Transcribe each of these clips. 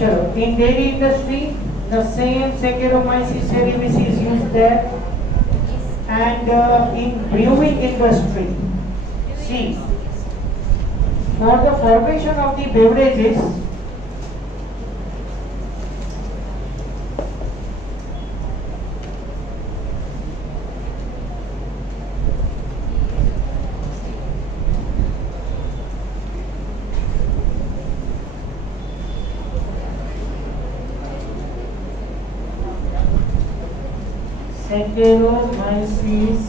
चलो, in dairy industry the same Saccharomyces cerevisiae is used there, and in brewing industry, see, for the formation of the beverages, Saccharomyces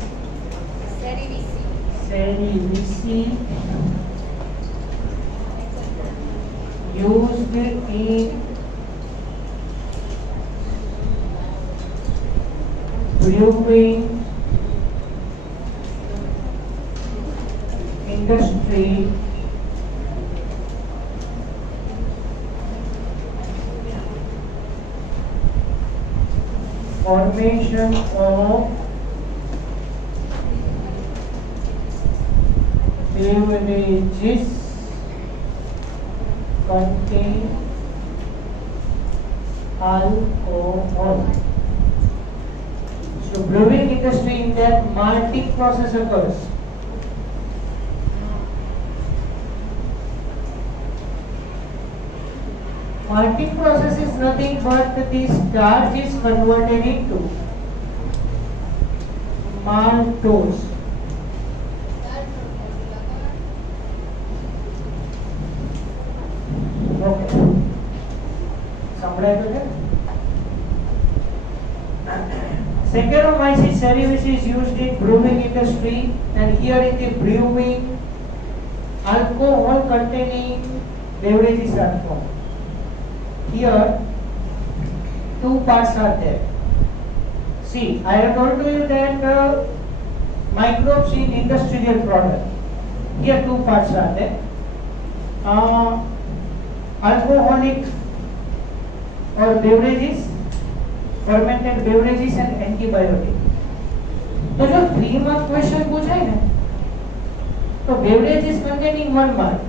cerevisiae used in brewing industry formation of beverages contain alcohol. So brewing industry, in that malting process occurs. Malting process is nothing but the starch is converted into maltose. Okay. संभळाय तो है? Saccharomyces cerevisiae is used in brewing industry, and here in the brewing, alcohol containing beverages are formed. Here, two parts are there. See, I have told you that microbes in industrial product. Here, two parts are there. Alcoholic or beverages, fermented beverages, and antibiotic. तो जो 3 mark question पूछा है ना, तो beverages containing 1 mark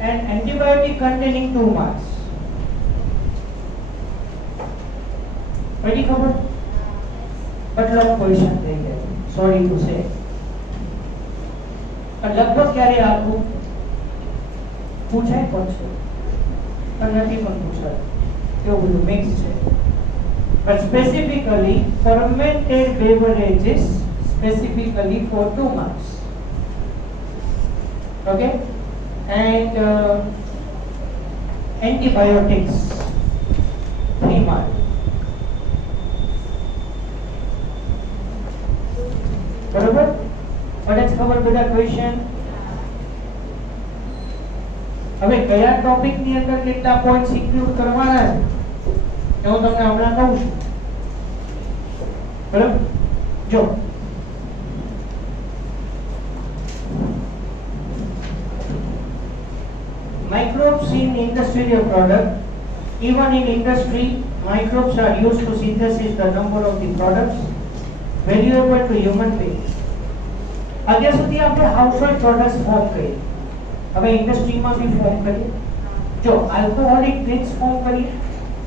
and antibiotic containing 2 marks. Ready खबर? But long question देंगे. Sorry to say. पर लगभग क्या रे आपको पूछा है कौन से? पर नहीं कौन पूछा है? क्यों बोलो mix है? But specifically fermented beverages, specifically for 2 marks. Okay? And antibiotics 3 marks. बरोबर? પડે છે ખબર બધા ક્વેશ્ચન? હવે કયા ટોપિક ની અંદર કેટલા પોઈન્ટ્સ ઇન્ક્લુડ કરવાના છે એ હું તમને હમણાં કહું છું. બરાબર? જો microbes in industrial product, even in industry, microbes are used to synthesize the number of the products valuable to human beings. અત્યાર સુધી આપણે હાઉસહોલ્ડ પ્રોડક્ટ્સ ફોર્મ કરી, હવે ઇન્ડસ્ટ્રીમાં બી ફોર્મ કરીએ. જો આલ્કોહોલિક ડ્રિંક્સ ફોર્મ કરીએ,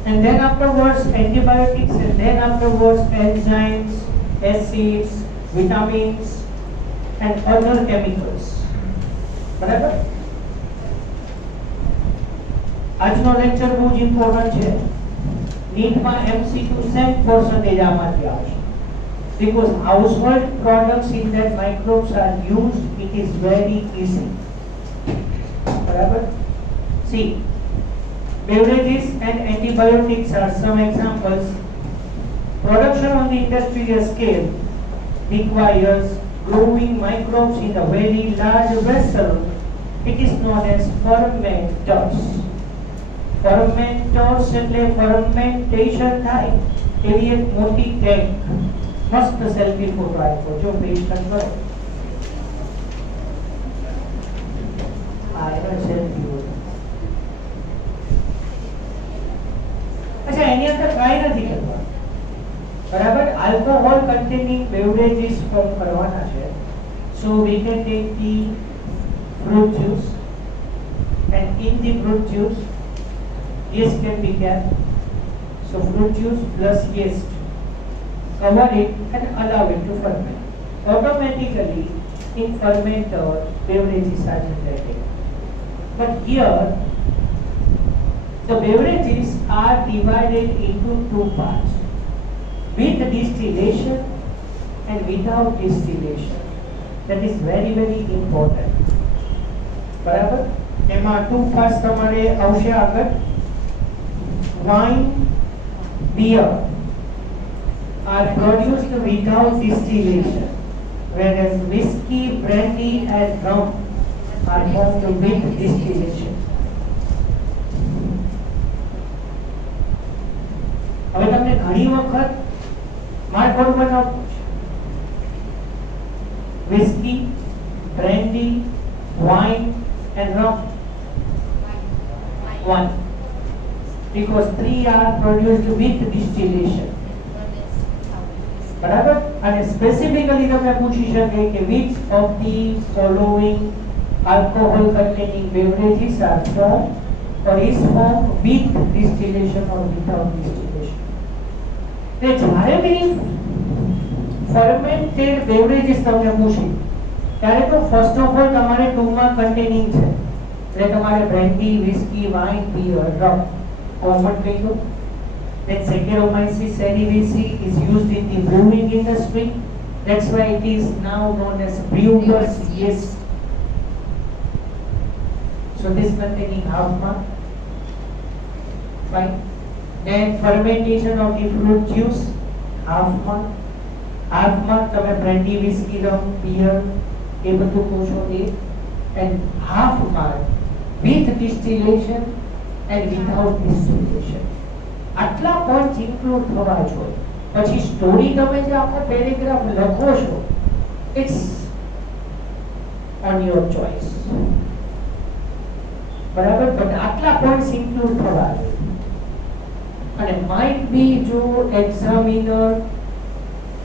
and then afterwards antibiotics, and then afterwards enzymes, acids, vitamins and other chemicals. બરાબર? આજનો લેક્ચર બહુ જ ઇમ્પોર્ટન્ટ છે. નીટમાં MCQ 7% આમાંથી આવશે. Because household products in that microbes are used, it is very easy. Barabar? See, beverages and antibiotics are some examples. Production on the industrial scale requires growing microbes in a very large vessel. It is known as fermenters. Fermenters એટલે fermentation થાય એવી એક મોટી ટેન્ક. મસ્ત selfie photo આપ્યો જો page turn કરો. આ એનો સેલ્ફી ફોટો. अच्छा એની અંદર કાઈ નથી કરવાનું. બરાબર? આલ્કોહોલ કન્ટેનિંગ બેવરેજીસ ફોર્મ કરવાના છે. So we can take the fruit juice, and in the fruit juice yeast can be kept. So fruit juice plus yeast, cover it and allow it to ferment. Automatically, in fermenter, beverages are generated. But here, the beverages are divided into two parts, with distillation and without distillation. That is very, very important. બરાબર? એમાં two parts તમારે આવશે આગળ. Wine, beer are produced without distillation, whereas whiskey, brandy and rum are formed with distillation. હવે તમને ઘણી વખત માર્કોડ બનાવવું છે. Whiskey, brandy, wine and rum. One. Because three are produced with distillation. બરાબર? અને સ્પેસિફિકલી તમે પૂછી શકે કે which of the following alcohol containing beverages are formed or is formed with distillation or without distillation. તે જ્યારે બી fermented beverages તમને પૂછે ત્યારે તો ફર્સ્ટ ઓફ ઓલ તમારે ટૂંકમાં કન્ટેનિંગ છે, એટલે તમારે બ્રેન્ડી, વિસ્કી, વાઇન, બીયર, રમ કોમન કહી દો. Then Saccharomyces cerevisiae is used in the brewing industry. That's why it is now known as brewer's yeast. So this containing half mark. Fine. Then fermentation of the fruit juice, half mark. Half mark તમે brandy, whiskey, rum, beer એ બધું પૂછો એ. And half mark with distillation and without distillation. આટલા point include થવા જોઈએ. પછી સ્ટોરી તમે જે આખો પેરેગ્રાફ લખો છો, ઇટ્સ ઓન યોર ચોઇસ. બરાબર? બટ આટલા પોઈન્ટ્સ ઇન્ક્લુડ થવા જોઈએ. અને માઇટ બી જો examiner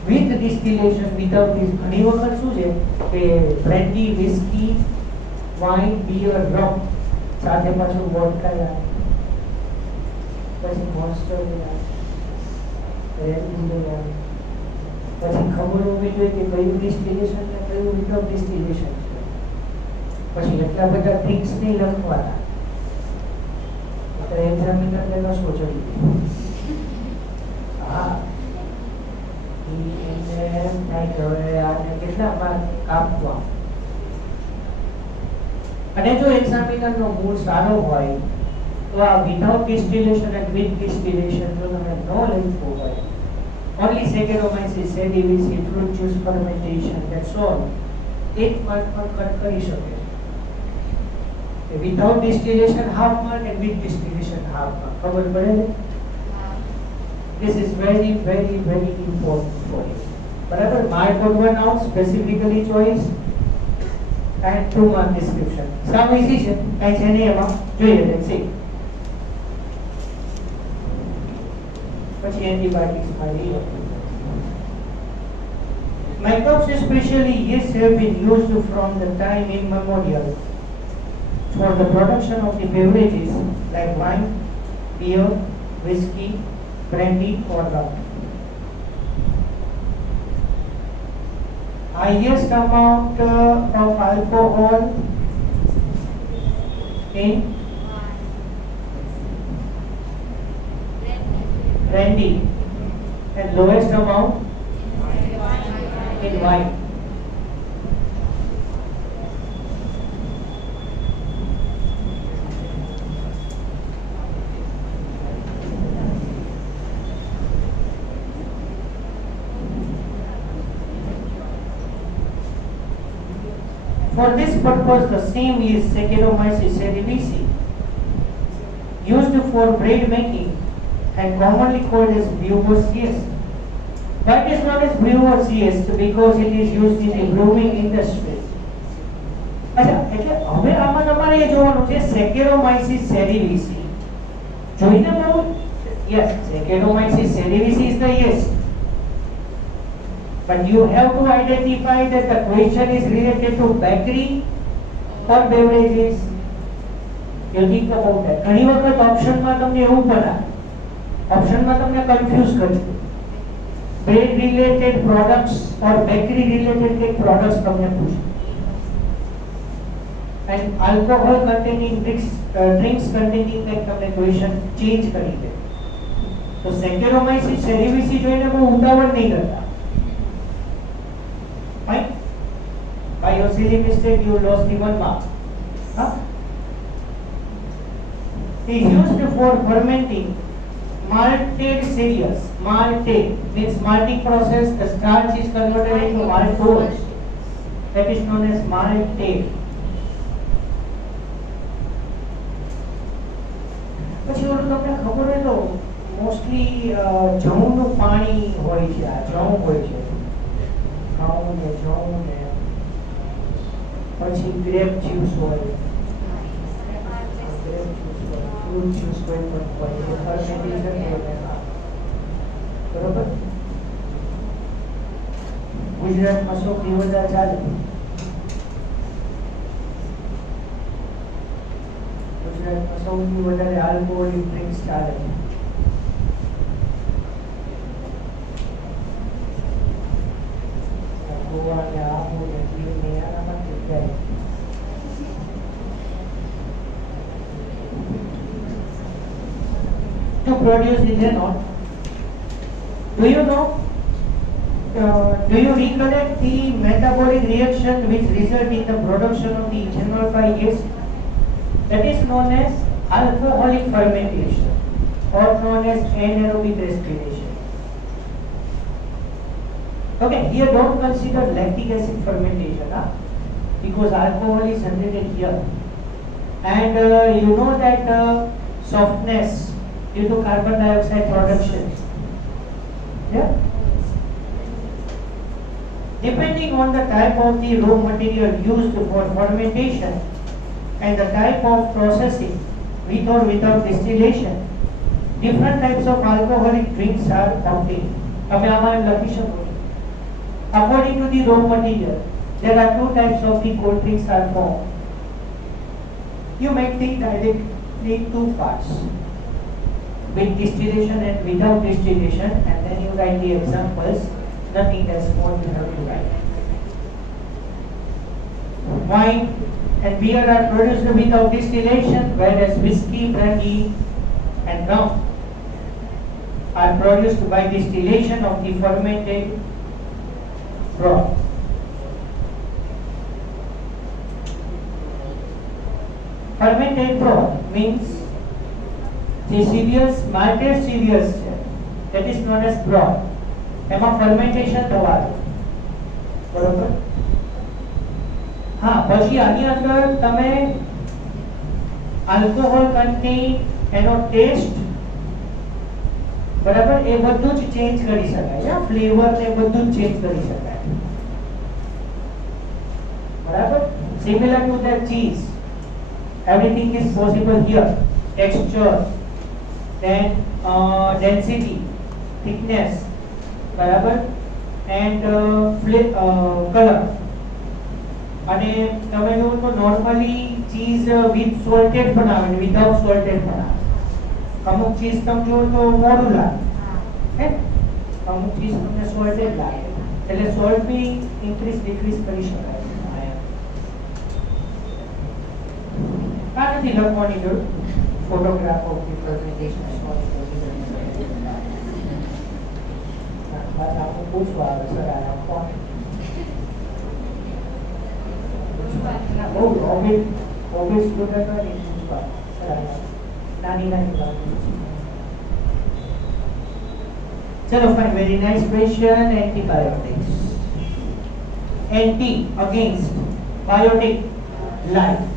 with distillation without this, ઘણી વખત શું છે કે બ્રેન્ડી, વિસ્કી, વાઇન, બિયર, રમ સાથે પાછું વોડકા આવે, પછી મોન્સ્ટર આવે, રેડ બુલ આવે, પછી ખબર હોવી જોઈએ કે કયું ડિસ્ટિલેશન ને કયું વિધાઉટ ડિસ્ટિલેશન છે. પછી એટલા બધા થિંગ્સ નહીં લખવાના, આપણે એક્ઝામિનર ને નસો ચડી ગયો. હા, એમ થાય કે હવે આને કેટલા માર્ક આપવા. અને જો એક્ઝામિનર નો મૂડ સારો હોય તો આ વિધાઉટ ડિસ્ટિલેશન અને વિથ ડિસ્ટિલેશન જો તમે નો લખ્યું હોય, only Saccharomyces cerevisiae, fruit juice fermentation, that's all, એક માર્ક પર કટ કરી શકે. Without distillation half mark and with distillation half mark. ખબર પડે ને? This is very, very, very important for you. બરાબર? Mark on one out, specifically choice and 2 mark description. સાવ easy છે, કાઈ છે નહીં એમાં. જોઈએ let's see. પછી antibiotics મારી. Microbes, especially yeast, have been used from the time immemorial for the production of the beverages like wine, beer, whiskey, brandy or rum. Highest amount of alcohol in brandy and lowest amount in wine. For this purpose, the same is Saccharomyces cerevisiae, used for bread making and commonly called as brewer's yeast. Why it is known as brewer's yeast? Because it is used in the brewing industry. अच्छा, એટલે હવે આમાં તમારે એ જોવાનું છે Saccharomyces cerevisiae. જોઈને બહુ, yes, Saccharomyces cerevisiae is the yeast. But you have to identify that the question is related to bakery or beverages. You think about that. ઘણી વખત ઓપ્શનમાં તમને એવું પણ આવે, ઓપ્શનમાં તમને કન્ફ્યુઝ કરી દે. બ્રેડ રિલેટેડ પ્રોડક્ટ્સ ઓર બેકરી રિલેટેડ કંઈક પ્રોડક્ટ્સ તમને પૂછે. And alcohol containing drinks containing કંઈક તમને ક્વેશ્ચન ચેન્જ કરી દે. તો સેકેરોમાઇસિસ સેરિવિસી જોઈને બહુ ઉતાવળ નહીં કરતા. Fine? By your silly mistake you lost the 1 mark. Huh? Is used for fermenting malted cereals. Malted means malting process. The starch is converted into maltose. That is known as malted. પછી ઓલું તમને ખબર હોય તો મોસ્ટલી જવનું પાણી હોય છે. આ જવ હોય છે, ઘઉં ને જવ ને પછી ગ્રેપ જ્યુસ હોય, ફ્રૂટ જ્યુસ કોઈ પણ હોય, ફર્મેન્ટેશન હોય. બરોબર? ગુજરાતમાં સૌથી વધારે ચાલે. ગુજરાતમાં સૌથી વધારે આલ્કોહોલિક ડ્રિંક્સ ચાલે છે. ગોવા ને આબુ ને દીવ ને આનામાં જગ્યાએ. To produce ethanol, do you know? Do you recollect the metabolic reaction which result in the production of the ethanol by acid? That is known as alcoholic fermentation or known as anaerobic respiration. Okay, here don't consider lactic acid fermentation, because alcohol is generated here. And you know that softness due to carbon dioxide production. Yeah? Depending on the type of the raw material used for fermentation and the type of processing with or without distillation, different types of alcoholic drinks are obtained. હવે આમાં એમ લખી શકો. According to the raw material, there are 2 types of the cold drinks are formed. You may think directly 2 parts, with distillation and without distillation, and then you write the examples. Nothing else more you have to write. Wine and beer are produced without distillation, whereas whiskey, brandy, and rum are produced by distillation of the fermented broth. Fermented broth means the cereals, malted cereals, that is known as broth. એમાં ફર્મેન્ટેશન થવાનું. બરોબર? હા, પછી આની અંદર તમે alcohol content, એનો ટેસ્ટ, બરાબર, એ બધું જ ચેન્જ કરી શકાય. ફ્લેવર ને બધું જ ચેન્જ કરી શકાય. બરાબર? Similar two that cheese, everything is possible here. Texture, then density, thickness, બરાબર, and color. અને તમે જો તો નોર્મલી ચીઝ વિથ સોલ્ટેડ બનાવે ને વિધાઉટ સોલ્ટેડ બનાવે. અમુક ચીઝ તમે જો તો મોડું લાગે, હે, અમુક ચીઝ તમને સોલ્ટેડ લાગે. એટલે સોલ્ટ બી ઇન્ક્રીઝ ડિક્રીઝ કરી શકાય. આ નથી લખવાની જરૂર. ફોટોગ્રાફ ઓફ ધી ફર્મેન્ટેશન બસ આપણે પૂછવા આવે સર આ કોણ બહુ ઓબિયસ સ્ટુડન્ટ હોય ને પૂછવા સર નાની નાની વાત. ચલો fine, very nice question. Antibiotics. Anti against, Biotique life.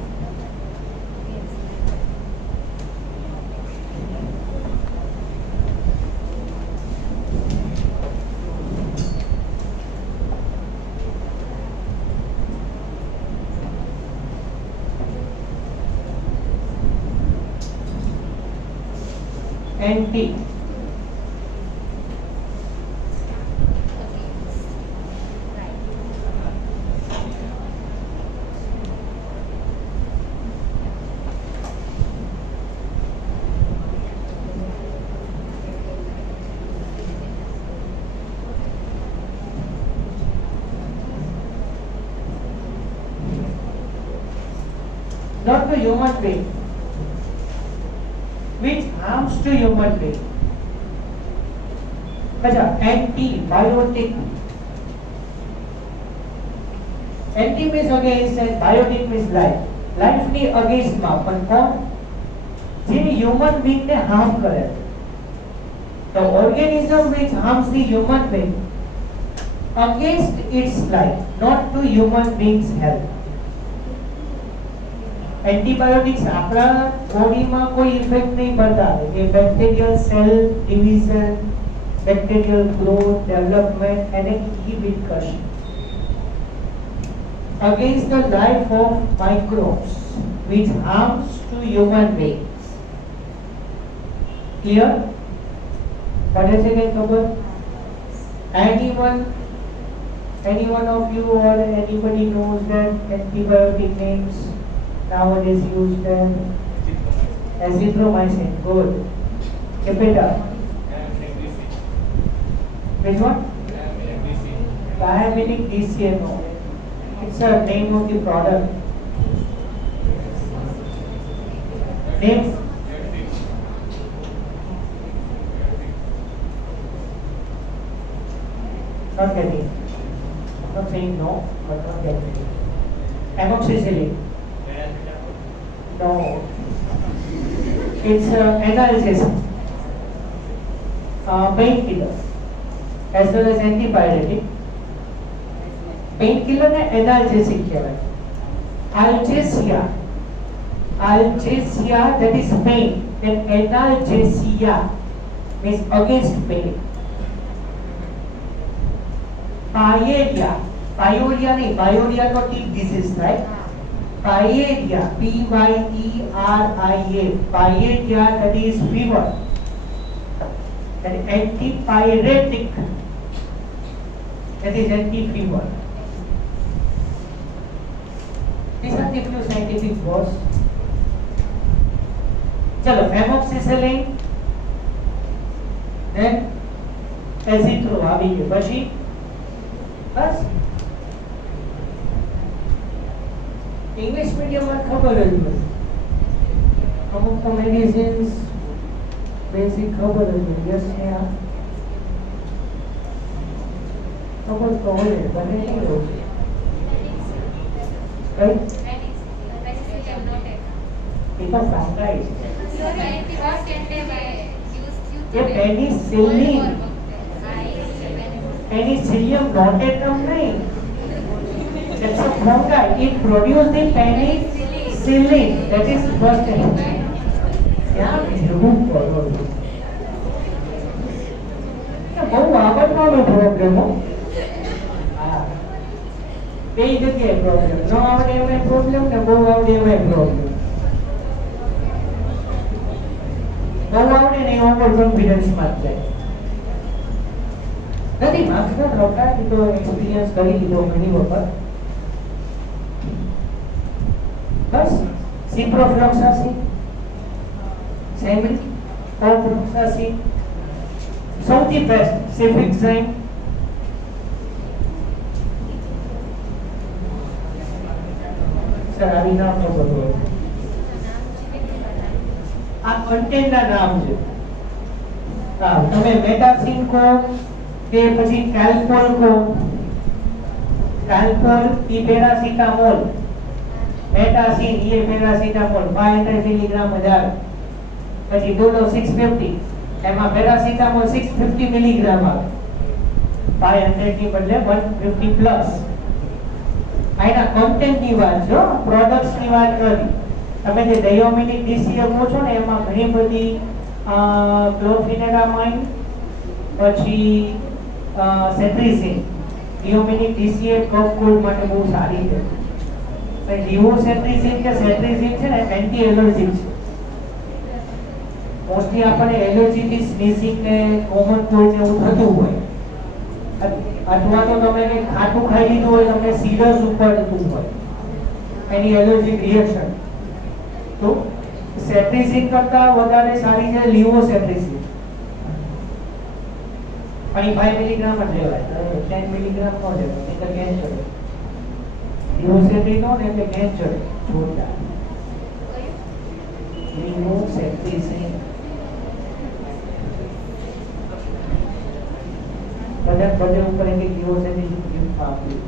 Anti. not to human being, which harms to human being. अच्छा, antibiotic. Anti means against and biotic means life. Life ની against માં પણ કોણ? જે human being ને harm કરે. The organism which harms the human being against its life, not to human being's health. Antibiotics આપણા બોડીમાં કોઈ ઇફેક્ટ નહીં કરતા. એ bacterial cell division, bacterial growth, development એને ઇનહિબિટ કરશે. Against the life of microbes which harms to human beings. Clear? પડે છે કઈ ખબર? Anyone of you or anybody knows that antibiotic names nowadays used? Azithromycin. Good. Capeta. Which one? Diabetic DCMO. It's a name of the product. Name? Not getting. I'm not saying no, but not getting. Amoxicillin. No. It's analgesic. Painkiller. As well as antibiotic. Painkiller ને analgesic કહેવાય. Algesia, that is pain. Then analgesia means against pain. Pyorrhea નહીં, pyorrhea તો tick disease થાય. Pyorrhea, P-Y-E-R-I-A, pyorrhea, that is fever. And antipyretic, that is anti-fever. These are the few scientific words. चलो, amoxicillin, then azithro આવી ગયું. પછી બસ ઇંગ્લિશ મીડિયમમાં ખબર જ હોય. અમુક તો મેડિસિન્સ બેસિક ખબર જ હોય. યસ ને આ ખબર તો હોય બને નહીં હોય. Right? Because sometimes penicillium rotatum nahi. That's a fungi. It produces the penicillin. That is first thing. Yeah, બહુ આવડવાનો પ્રોબ્લેમ હો. બે જગ્યાએ પ્રોબ્લેમ. ન આવડે એમાં પ્રોબ્લેમ ને બહુ આવડે એમાં પ્રોબ્લેમ. બહુ આવડે ને ઓવર કોન્ફિડન્સ માં જ જાય. નથી માર્ક્સ ના રોકા, એ તો એક્સપિરિયન્સ કરી લીધો ઘણી વખત. બસ સિપ્રોફ્લોક્સાસિન, સેમિલ, ઓફ્લોક્સાસિન, સૌથી બેસ્ટ સેફિક્સાઇન. સર આવી નામ તો બધું હોય. આ કન્ટેન્ટના નામ છે. હા, તમે મેટાસિન કહો કે પછી કેલ્પોલ કહો. કેલ્પોલ ઈ પેરાસિટામોલ, મેટાસિન ઈ પેરાસિટામોલ 500 મિલીગ્રામ 1000. પછી ડોલો 650, એમાં પેરાસિટામોલ 650 મિલીગ્રામ આવે. 500 ની બદલે 150 પ્લસ. આના કન્ટેન્ટની વાત જો, પ્રોડક્ટ્સની વાત કરી. તમે જે ડાયોમિનિક ડીસીએમ છો ને એમાં ઘણી બધી ક્લોફિનેરામાઇન, પછી સેટ્રિઝિન. ડાયોમિનિક ડીસીએમ કફ કોલ્ડ માટે બહુ સારી છે. લિવોસેટ્રિઝિન કે સેટ્રિઝિન છે ને એન્ટી એલર્જીક છે. મોસ્ટલી આપણને એલર્જીથી સ્નીઝિંગ ને કોમન કોલ્ડ ને એવું થતું હોય, અથવા તો તમે કંઈક ખાટું ખાઈ લીધું હોય, તમને સીરસ ઉપડતું હોય, એની એલર્જીક રિએક્શન. તો સેટ્રિઝિન કરતા વધારે સારી છે લિવોસેટ્રિઝિન. 25 મિલીગ્રામ જ લેવાય, 10 મિલીગ્રામ ન લેવાય, એટલે કેન્સર. લિવોસેટ્રિન નો ને એટલે કેન્સર જોરદાર. Levocetirizine. બધે ઉપર એક levocetirizine gift આપ્યું.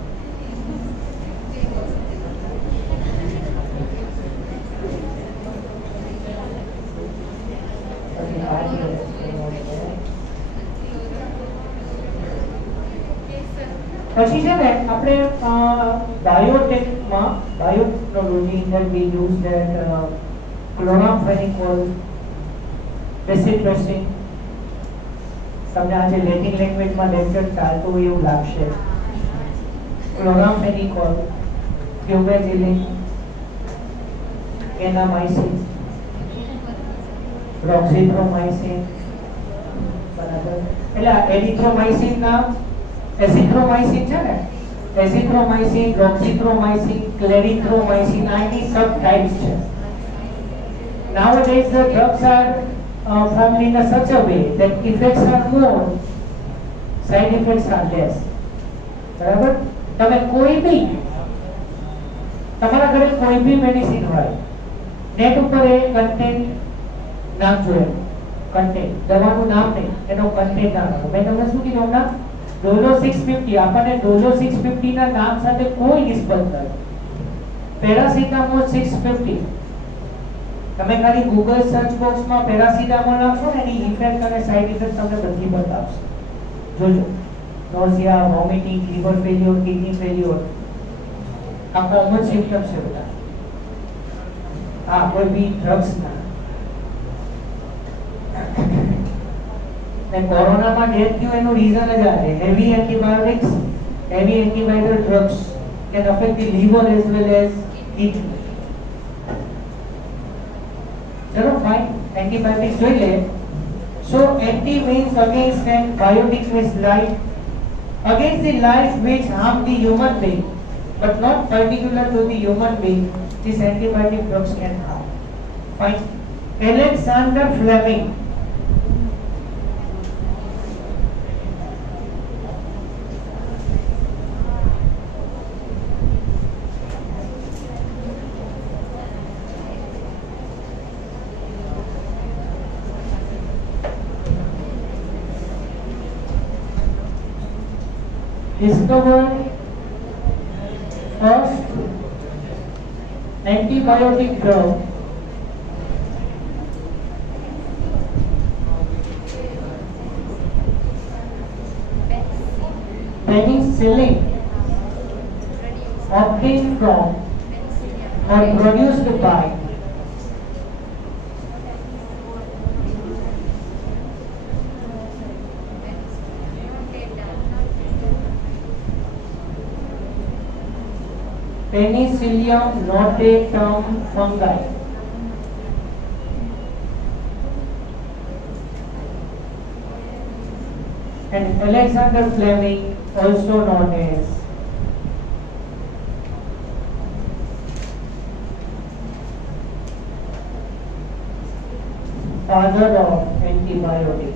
પછી છે ને આપણે બાયોટેકમાં biotechnology that we use that chloramphenicol reciprocin તમને આજે લેટિન લેંગ્વેજમાં લેક્ચર ચાલતું હોય એવું લાગશે. chloramphenicol, cubagilin, enaamycin, roxithromycin, બરાબર. એટલે એરિથ્રોમાઇસિન ના એઝિથ્રોમાઇસિન છે ને, એઝિથ્રોમાઇસિન, રોક્સિથ્રોમાઇસિન, ક્લેરિથ્રોમાઇસિન આ એની સબ ટાઇપ્સ છે. Nowadays the drugs are formed in a such a way that effects are more, side effects are less. બરાબર. તમે કોઈ બી તમારા ઘરે કોઈ બી મેડિસિન હોય નેટ ઉપર એ કન્ટેન્ટ નાખજો, એમ કન્ટેન્ટ, દવાનું નામ નહીં, એનો કન્ટેન્ટ નાખો. મેં તમને શું કીધું હમણાં? ડોલો 650. આપણને ડોલો 650 ના નામ સાથે કોઈ નિસ્બત નથી. પેરાસિટામોલ 650. તમે ખાલી ગૂગલ સર્ચ બોક્સમાં પેરાસિટામોલ નાખો ને એની ઇફેક્ટ અને સાઇડ ઇફેક્ટ તમને બધી બતાવશે. જોજો. Nausea, vomiting, liver failure, kidney failure આ કોમન સિમ્પટમ્સ છે બધા. હા, કોઈ બી ડ્રગ્સ ના. ને કોરોનામાં ડેથ થયું એનું રીઝન જ આ છે. Heavy antibiotics, heavy antiviral drugs can affect the liver as well as kidney. ચલો ફાઇન, એન્ટીબાયોટિક્સ જોઈ લે. So anti means against and biotic means life, against the life which harm the human being but not particular to the human being. This antibiotic drugs can harm. Fine. Alexander Fleming. Discovered first antibiotic drug penicillin obtained from or produced by Penicillium notatum fungi. And Alexander Fleming, also known as father of antibiotics.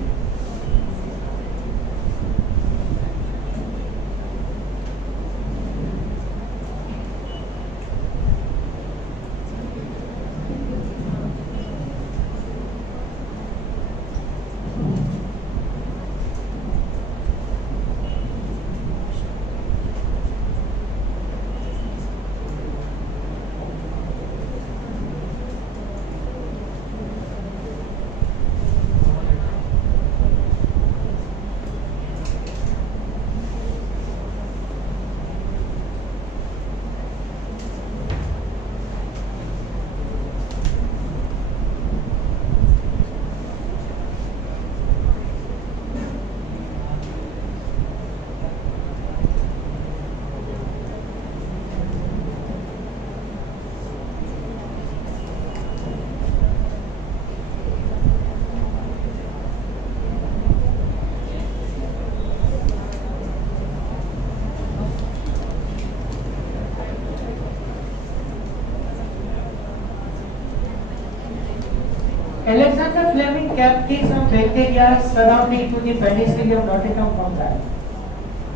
Alexander Fleming kept some bacteria surrounding to the Penicillium notatum fungi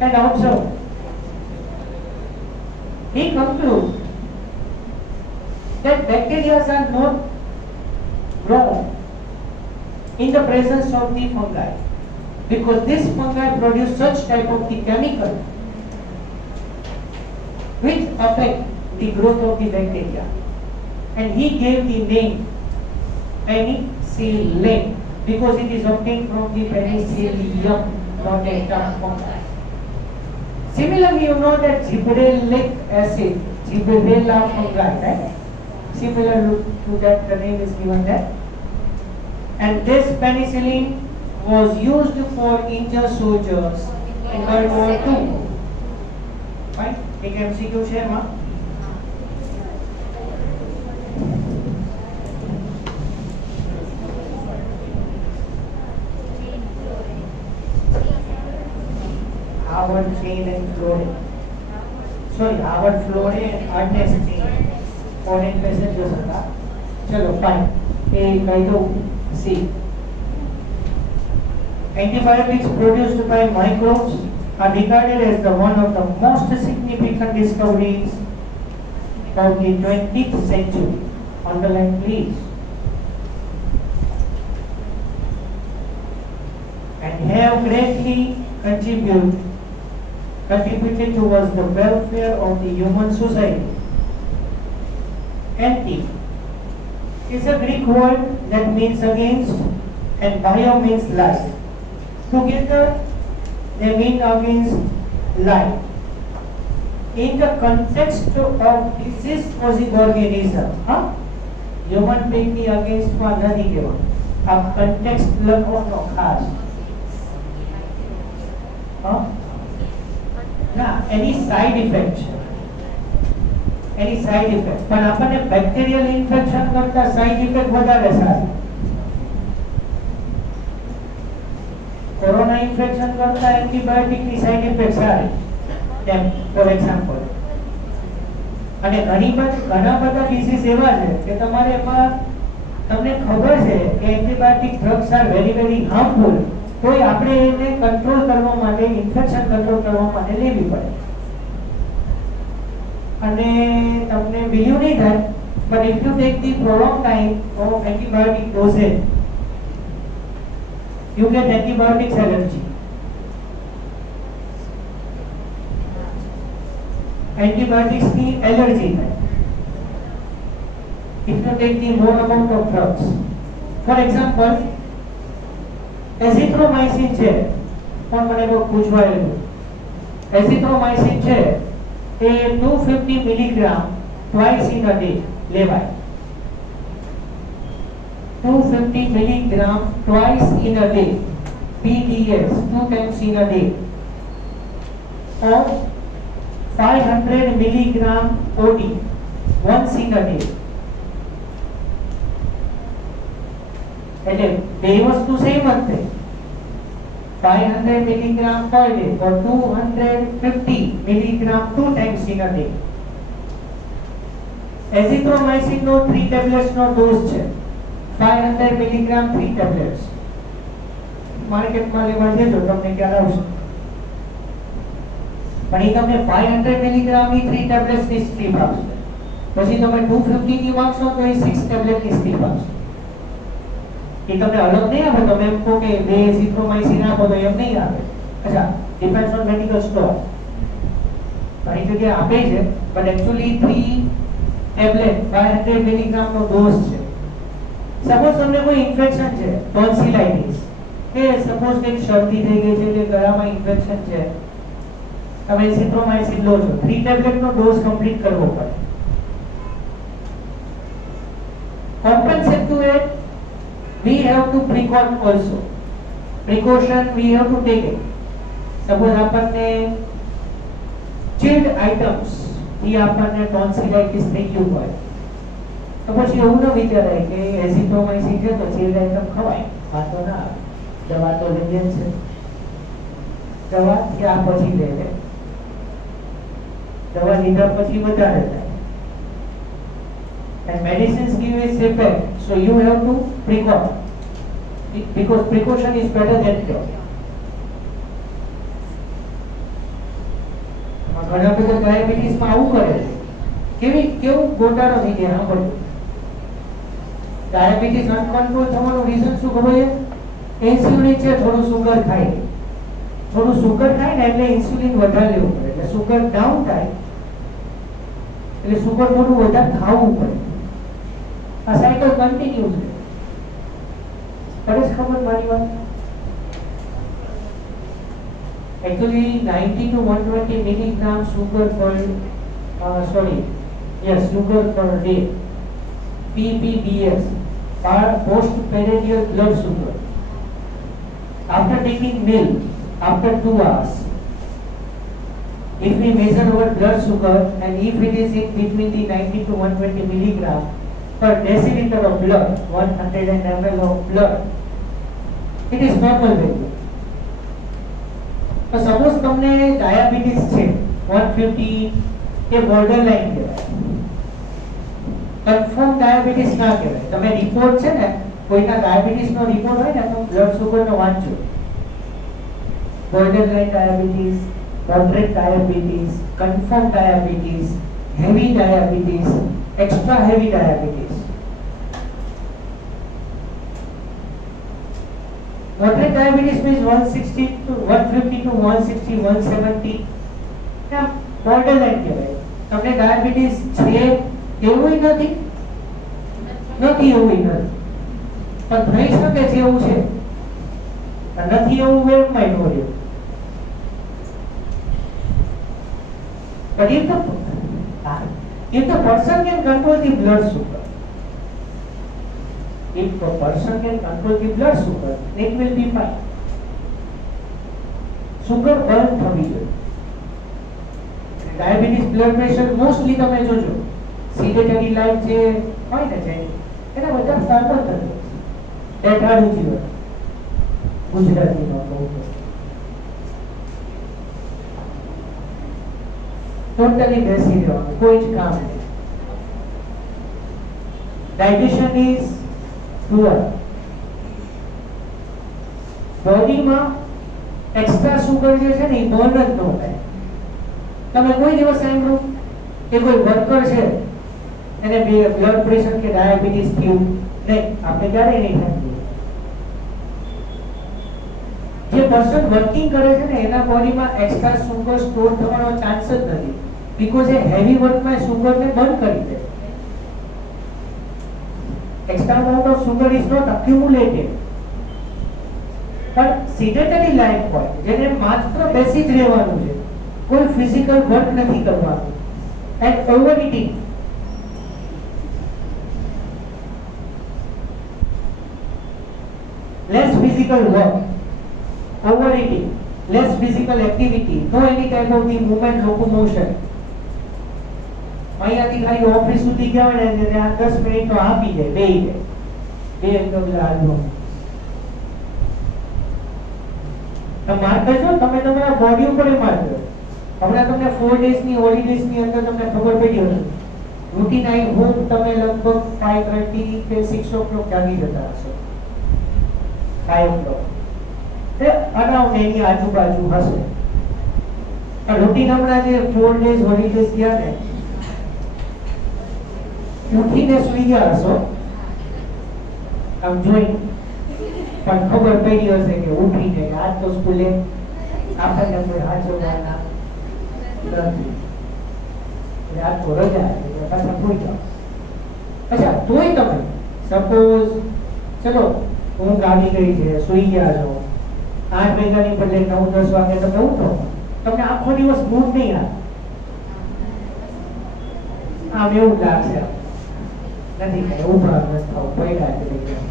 and observed. He concludes that bacteria are not grown in the presence of the fungi, because this fungi produce such type of the chemical which affect the growth of the bacteria, and he gave the name penicillin because it is obtained from the penicillium, not a term fungi. Similarly, you know that gibberellic acid, Gibberella fungi, right? Similar to that, the name is given there. And this penicillin was used for injured soldiers in World War II. Right? एक MCQ છે એમાં. Howard chain and fluorine. Sorry, Howard fluorine and hardness chain. Foreign passengers હતા. ચલો fine. એ કહી દઉં. C. Antibiotics produced by microbes are regarded as the one of the most significant discoveries of the 20th century. Underline please. And have greatly contributed towards the welfare of the human society. Anti is a Greek word that means against, and bio means life. Together they mean against life. In the context of disease-causing organism, human being ni against માં નથી કહેવા. આ context લખવાનો ખાસ. ના, any side effect. Any side effect. પણ આપણને bacterial infection કરતા સાઇડ ઇફેક્ટ વધારે સારી. કોરોના ઇન્ફેક્શન કરતા એન્ટીબાયોટિક ની સાઇડ ઇફેક્ટ સારી. તેમ ફોર એક્ઝામ્પલ. અને ઘણા બધા ડિસીઝ એવા છે કે તમારે એમાં તમને ખબર છે કે antibiotic drugs are very very harmful, તોય આપણે એને કંટ્રોલ કરવા માટે, ઇન્ફેક્શન કંટ્રોલ કરવા માટે લેવી પડે. અને તમને બિલીવ નહીં થાય, but if you take the prolonged time of antibiotic dosage, you get antibiotics allergy. Antibiotics ની allergy થાય if you take the more amount of drugs. For example, azithromycin છે, પણ મને બહુ પૂછવાયેલું. azithromycin છે એ 250 milligram twice in a day લેવાય. 250 milligram twice in a day, BDS, 2 times in a day, or 500 milligram OD, once in a day. એટલે બે વસ્તુ સેમ જ થઈ. 500 milligram per day or 250 milligram 2 times in a day. Azithromycin નો 3 tablets નો dose છે. 500 milligram 3 tablets. માર્કેટમાં લેવા જજો તમને ખ્યાલ આવશે. પણ એ તમને 500 મિલીગ્રામ ની 3 tablets ની સ્ટ્રીપ આપશે. પછી તમે 250 ની માંગશો તો એ 6 ટેબ્લેટ ની સ્ટ્રીપ આપશે. એ તમને અલગ નહીં આપે. તમે એમ કહો કે 2 એઝિથ્રોમાઇસિન આપો તો એમ નહીં આપે. અચ્છા, ડિપેન્ડ્સ ઓન મેડિકલ સ્ટોર. ઘણી જગ્યાએ આપે છે, બટ એક્ચ્યુઅલી 3 ટેબ્લેટ 500 મિલીગ્રામ નો ડોઝ છે. સપોઝ તમને કોઈ ઇન્ફેક્શન છે, ટોન્સિલાઇટિસ, કે સપોઝ કંઈક શરદી થઈ ગઈ છે કે ગળામાં ઇન્ફેક્શન છે, તમે એઝિથ્રોમાઇસિન લો છો, 3 ટેબ્લેટ નો ડોઝ કમ્પ્લીટ કરવો પડે. Compensate to it, we have to precaution also. Precaution we have to take it. Suppose આપણને chilled items થી આપણને ટોન્સિલાઇટિસ થઈ ગયું હોય, તો પછી એવું ન વિચારાય કે એઝિથ્રોમાઇસિન છે તો ચીલ્ડ આઇટમ ખવાય, વાંધો ના આવે, દવા તો લઈએ જ છે, દવા ત્યાં પછી લે, દવા લીધા પછી વધારે થાય. And medicines give its effect, so you have to precaution, because precaution is better than cure. ઘણા બધા ડાયાબિટીસ માં આવું કરે છે, કેવું ગોટાળો થઈ જાય. હા, ડાયાબિટીસ અનકન્ટ્રોલ થવાનું રીઝન શું ખબર છે? ઇન્સ્યુલિન છે, થોડું સુગર ખાય. થોડું સુગર ખાય ને એટલે ઇન્સ્યુલિન વધારે લેવું પડે, એટલે સુગર ડાઉન થાય એટલે સુગર થોડું વધારે ખાવું પડે. આ સાયકલ કન્ટિન્યુ છે. પડે ખબર મારી વાત? Actually 90 to 120 milligram sugar per sugar per day, ppbs, postprandial blood sugar. After taking milk, after 2 hours, if we measure our blood sugar and if it is in between the 90 to 120 milligram per deciliter of blood, 100 ml of blood, it is normal value. તો સપોઝ તમને ડાયાબિટીસ છે 150 એ border line કહેવાય, confirm diabetes ના કહેવાય. તમે રિપોર્ટ છે ને, કોઈના ડાયાબિટીસ નો રિપોર્ટ હોય ને તો બ્લડ સુગર નો વાંચો. Border line diabetes, moderate diabetes, confirm diabetes, heavy diabetes, extra heavy diabetes. Moderate diabetes means 160 to 150 to 160, 170. ના borderline કહેવાય. તમને ડાયાબિટીસ છે એવું નથી, નથી એવું નથી, પણ થઈ શકે છે એવું છે, નથી એવું વેબમાં નો રહ્યું. But if the person can control the blood sugar, if a person can control the blood sugar, it will be fine. Sugar burn થવી જોઈએ. ડાયાબિટીસ, બ્લડ પ્રેશર મોસ્ટલી તમે જોજો સિડેટરી લાઈફ જે હોય ને છે એના બધા ફોર્મલ થશે. બેઠાડું જીવન ગુજરાતીમાં બહુ ટોટલી બેસી રહેવાનું, કોઈ જ કામ નહીં. Digestion is poor. બોડીમાં એક્સ્ટ્રા સુગર જે છે ને એ બર્ન જ ન થાય. તમે કોઈ દિવસ સાંભળ્યું કે કોઈ વર્કર છે એને બ્લડ પ્રેશર કે ડાયાબિટીસ થયું? નહીં, આપણે ક્યારેય નહીં સાંભળ્યું. જે પર્સન વર્કિંગ કરે છે ને એના બોડીમાં એક્સ્ટ્રા સુગર સ્ટોર થવાનો ચાન્સ જ નથી, બીકોઝ એ હેવી વર્કમાં સુગરને બંધ કરી દે. Extra amount of sugar is not accumulated. પણ sedentary life હોય જેને માત્ર બેસી જ રહેવાનું છે, કોઈ ફિઝિકલ વર્ક નથી કરવાનું, and overeating, less physical work, overeating, less physical activity, no any type of the movement, locomotion. અહીંયાથી ખાલી ઓફિસ સુધી ગયા હોય ને આ 10 મિનિટ તો આપી દે, બેહી દે, બે એકદમ લાડવો. માર્ક કરજો તમે તમારા બોડી ઉપર માર્ક કરો. હમણાં તમને 4 ડેઝ ની હોલિડેઝ ની અંદર તમને ખબર પડી હશે, રૂટીન આઈ હોપ તમે લગભગ 5:30 કે 6 o'clock જાગી જતા હશો. 5 o'clock એ અરાઉન્ડ એની આજુબાજુ હશે. રૂટીન હમણાં જે 4 ડેઝ હોલિડેઝ ગયા ને ઉઠીને સુઈ ગયા હશો, આમ જોઈ પણ ખબર પડી હશે કે ઉઠીને આજ તો સ્કૂલે આપણને કોઈ હાચવવાના નથી, આજ તો રજા પાછા ભૂલી જાઓ. અચ્છા, તોય તમે સપોઝ ચલો ઊંઘ આવી ગઈ છે, સુઈ ગયા છો, 8 વાગ્યાની બદલે 9-10 વાગે તમે ઉઠો, તમને આખો દિવસ મૂડ નહીં આવે, આમ એવું લાગશે નથી કઈ ઉભા નથી થાવ, પૈડા જ રહી ગયા.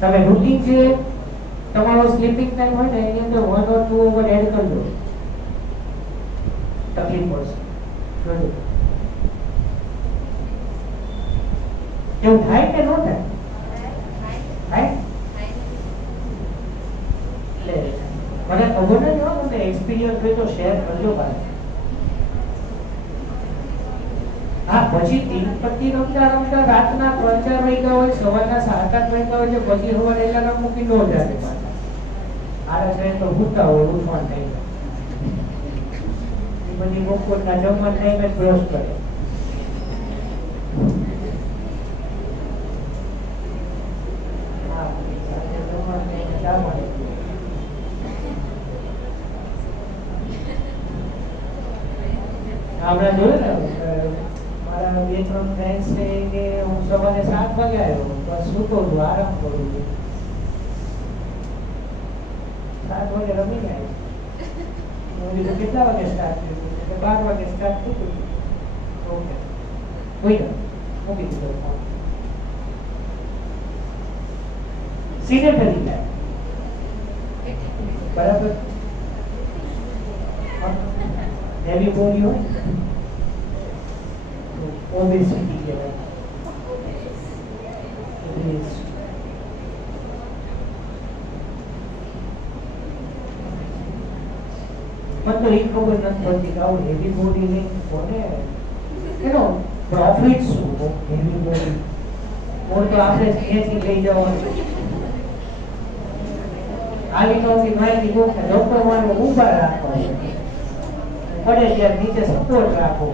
તમે રૂટીન જે તમારો સ્લીપિંગ ટાઈમ હોય ને એની અંદર 1 or 2 ઓવર એડ કરજો, તકલીફ પડશે. એવું થાય કે ન થાય? થાય. મને ખબર નહીં હોય, મને એક્સપિરિયન્સ હોય તો શેર કરજો ભાઈ. હા, પછી તીનપત્તી રમતા રમતા રાતના 3-4 વાગ્યા હોય, સવારના 7-8 વાગ્યા હોય, પછી સવારે એલાર્મ મૂકી નો જાય પાછા. આરા છે તો ભૂતા હોય, ઉઠવાનું થઈ જાય. બધી બપોરના જમવા ટાઈમે જ બ્રશ કરે. હા, સાંજે જમવા ટાઈમે ચા મળે. આપણે જોયું ને મારા 2-3 ફ્રેન્ડ્સ છે કે હું સવારે 7 વાગે આવ્યો, બસ સૂતો છું, આરામ કરું છું. 7 વાગે રમી જાય. હું કેટલા વાગે સ્ટાર્ટ થયું? 12 વાગે સ્ટાર્ટ થયું. ઓકે, કોઈ ના મૂકી દીધો ફોન. સિનેટરી લાઈફ બરાબર. હેવી બોડી હોય ઓબેસિટી કહેવાય. મને તો એ ખબર નથી પડતી કે આવું હેવી બોડી લઈને કોને એનો પ્રોફિટ શું? હેવી બોડી મોર તો આપણે અહીંયાથી લઈ જવાનું. આલી નોથી માહિતી ગોખે ડોક્ટર મારે ઊભા રાખો, પડે ત્યારે નીચે સપોર્ટ રાખો.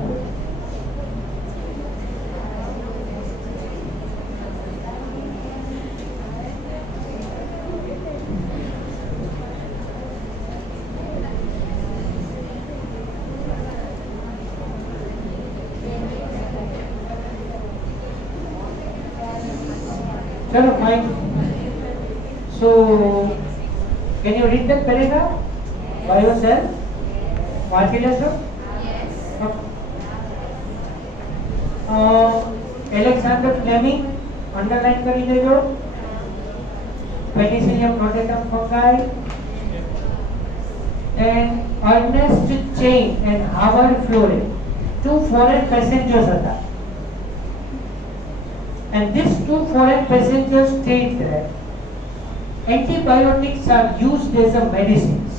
Chalo, fine. So, can you read that paragraph by yourself? Marcellus? Yes. Alexander Fleming, underline કરી દેજો. Penicillium notatum fungi. And Ernest Chain and Howard Florey, 2 foreign passengers હતા. And these 2 foreign passengers state that antibiotics are used as a medicines,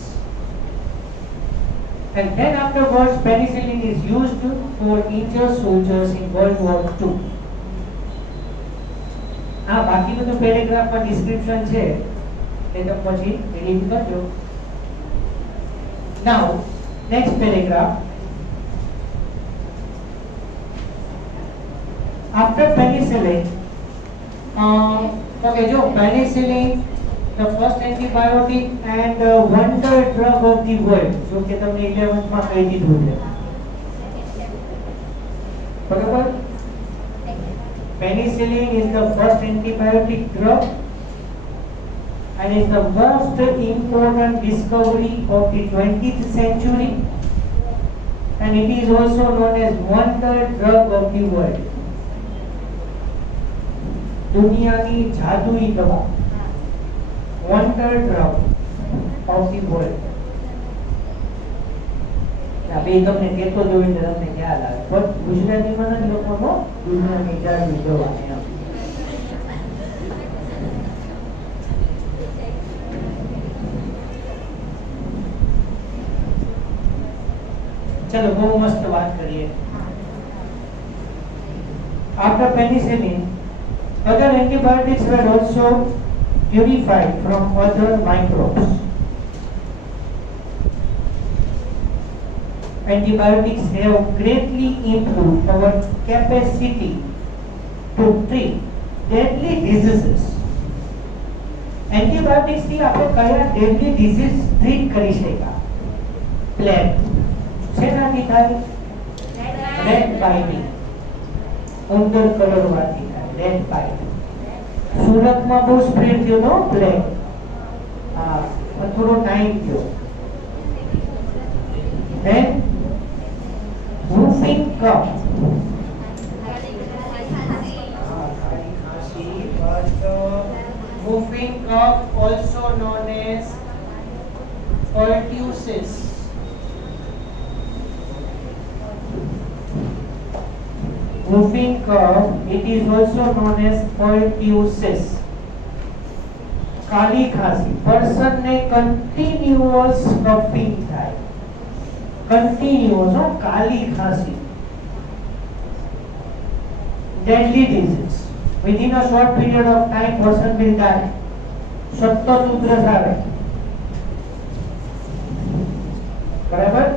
and then afterwards penicillin is used for injured soldiers in World War II. બાકી બધું પેરેગ્રાફમાં ડિસ્ક્રિપ્શન છે, એ તમે પછી રીડ કરજો. Now next paragraph. After penicillin, okay, jo penicillin, the first antibiotic and wonder drug of the world, जो कि तुमने 11th માં કહી દીધું છે, બરાબર? Penicillin is the first antibiotic drug and is the most important discovery of the 20th century, and it is also known as wonder drug of the world. दुनियानी जादुई दवा, wonder drug of the world. अभी तुमने देखो जो भी तुमने क्या लगा, पर गुजराती में ना लोगों को दुनियानी जादुई दवा है. चलो बहुत मस्त बात करिए. After penicillin, other antibiotics were also purified from other microbes. Antibiotics have greatly improved our capacity to treat deadly diseases. Antibiotics થી આપણે કયા deadly disease treat કરી શકા? પ્લેગ. શેનાથી થાય? Red biting. ઉંદર કરડવાથી થાય રેડ બાઇટ. સુરતમાં બહુ સ્પ્રેડ થયો નો પ્લેગ. હા, પણ થોડો ટાઈમ થયો. Then whooping cough. Whooping cough, also known as pertussis. Whooping cough, it is also known as pertussis. काली खांसी, पर्सन ने कंटिन्यूअस कफिंग થાય, कंटिन्यूअस काली खांसी. Deadly disease. Within a short period of time, person will die. સતત ઉધરસ આવે, બરાબર?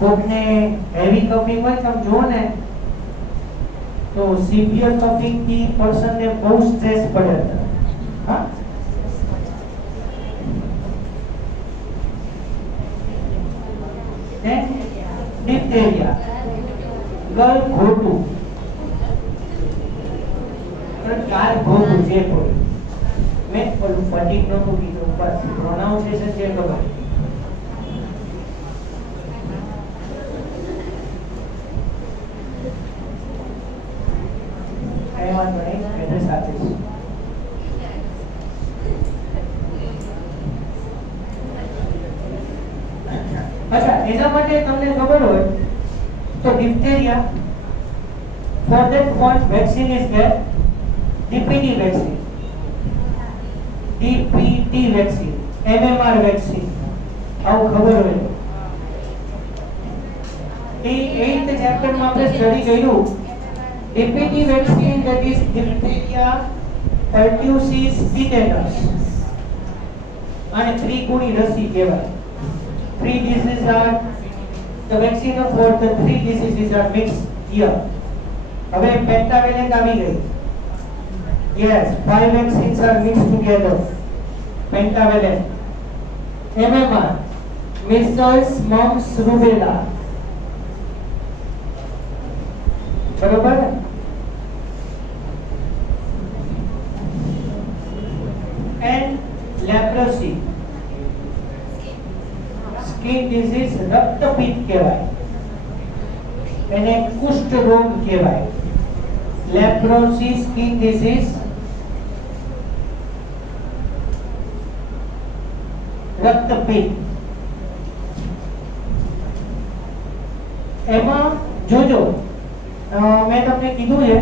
કોકને હેવી કફિંગ હોય તમે જો ને તો સિવિયર કફિંગ થી પર્સન ને બહુ સ્ટ્રેસ પડે હા ને ડિપ્થેરિયા ગલ ઘોટું કાર ઘોટું જે કોઈ મેં પેલું ફટીક નહોતું કીધું બસ પ્રોનાઉન્સિએશન જે ખબર એડ્રેસ આપીશ અચ્છા એના માટે તમને ખબર હોય તો diphtheria for that what vaccine is there DPT vaccine DPT vaccine MMR vaccine આવું ખબર હોય એ 8th chapter માં આપણે સ્ટડી કર્યું DPT vaccine that is diphtheria pertussis tetanus અને ત્રિગુણી રસી કહેવાય three diseases are the vaccine for the three diseases are mixed here હવે pentavalent આવી ગઈ yes five vaccines are mixed together pentavalent MMR measles mumps rubella બરોબર and leprosy skin disease રક્તપિત્ત કહેવાય એને કુષ્ઠ રોગ કહેવાય leprosy skin disease રક્તપિત્ત એમાં જોજો મેં તમને કીધું છે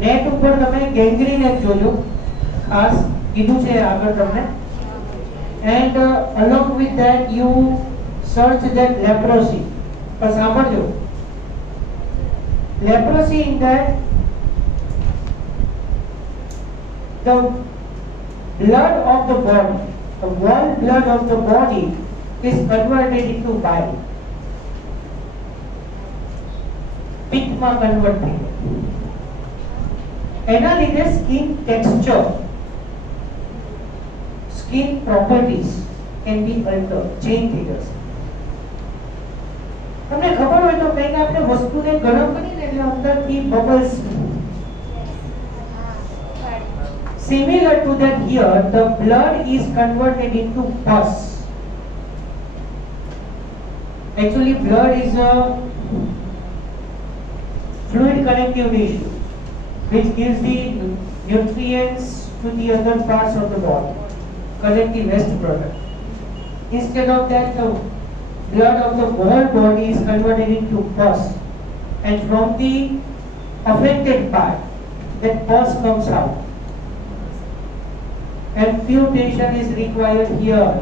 નેટ ઉપર તમે ગેંગ્રીન એક જોજો ખાસ કીધું છે આગળ તમને and along with that you search that leprosy પર સાંભળજો leprosy in that the blood of the body the whole blood of the body is converted into bile પિત્તમાં કન્વર્ટ થઈ જાય એના લીધે skin texture skin properties can be altered change થઈ જશે તમને ખબર હોય તો કંઈક આપણે વસ્તુને ગરમ કરીને એટલે અંદરથી bubbles similar to that here the blood is converted into pus actually blood is a fluid connective tissue which gives the nutrients to the other parts of the body collective waste product instead of that the blood of the whole body is converted into pus and from the affected part that pus comes out amputation is required here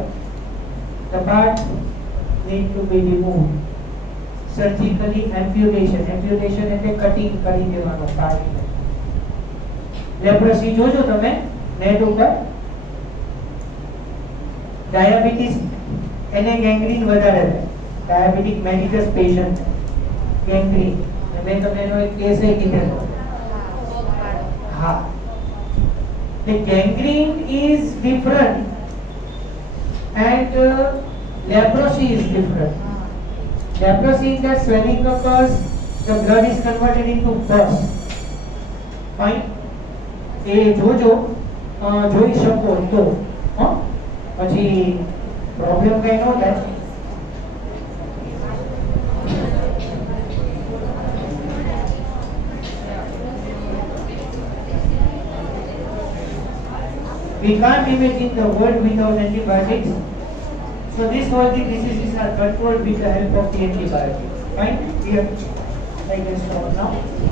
the part need to be removed surgically amputation એટલે કટિંગ કરી દેવાનો part leprosy જોજો તમે નેટ ઉપર ડાયાબિટીસ એને ગેંગ્રીન વધારે diabetic mellitus patient gangrene મેં તમને એનો એક કેસ કીધેલો હા the gangrene is different and leprosy is different leprosy is that swelling occurs the blood is converted into pus fine એ જોજો જોઈ શકો તો પછી પ્રોબ્લેમ કઈ ન થાય we can't imagine the world without antibiotics so these all the diseases are controlled with the help of the antibiotics fine we have I can stop now